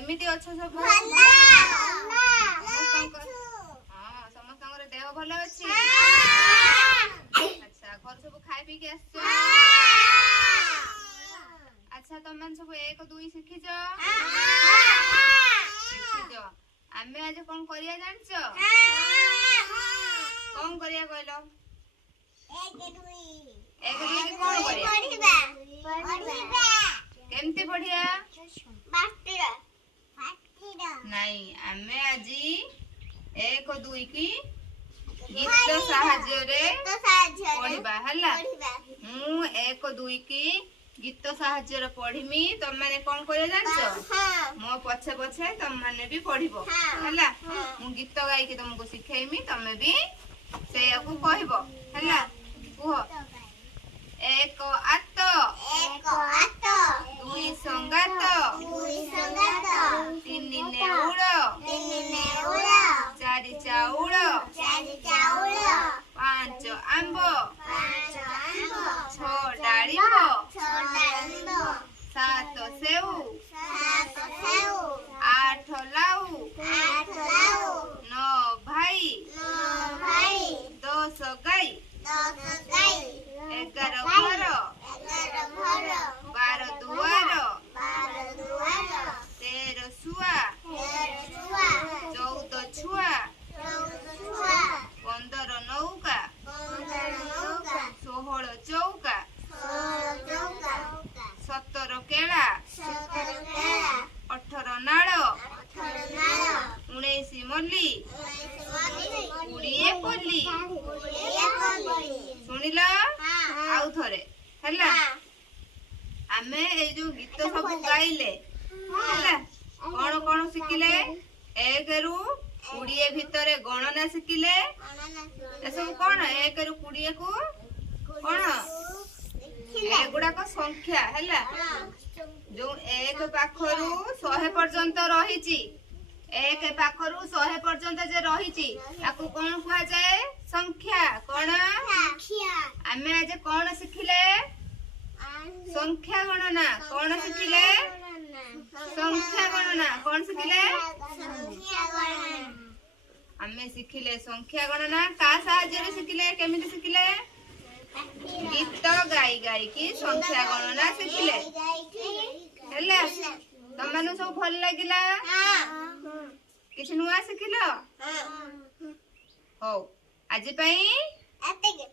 केमिति अच्छो सब समस्त देह भल अच्छी अच्छा घर सब खाई पी के आसछ अच्छा तुम मन सब 1 2 शिखिज आमे आज कौन करिया जानछ कौन करिया कहलो 1 2 कौन करिया केमती पढ़िया नहीं आमे आज 1 2 की गीत साहाଯ୍य रे पढ़िबा हला मु 1 2 की गीत साहाଯ୍य रे पढ़िमी तुम माने कोन करिया जानछो मो पछे पछे तुम माने भी पढ़िबो हला मु गीत गाई के तुमको सिखाइमी तमे भी सेया को कहबो हला कुहो 1 आत 2 संगात 3 नेउड़ 4 चाउड़ 5 आंब 6 डाळिंब 7 सेऊ 8 लाउ 9 भाई 10 गाई 11 घर 12 दुआर 13 सुआ 14 छुआ 15 नौका 16 चौका 17 केला 18 नाड़ 19 मल्ली 20 पल्ली सुनिल आउ थरे हला आमे ए जो गीत सब गाइले हला कोन कोन सिखिले 1 रु 20 भितरे गणना सिखिले एसब कोन 1 रु 20 को कोन एगुड़ा को संख्या हला जो 1 पाखरु 100 पर्यंत रहिची 1 पाखरु 100 पर्यंत जे रहिची ताकू कोन कुआ जाए संख्या कोन संख्या आमे आज कोन सिखिले संख्या गणना कोन सिखिले संख्या गणना कोन सिखिले संख्या गणना आमे सिखिले संख्या गणना का साहाय्य रे सिखिले केमिति सिखिले गीत गाई गाई की संख्या गणना शिखिले हेला तुम मानु सब भल लागिला किछ नुआ शिखिलो हो आज पई एतिगे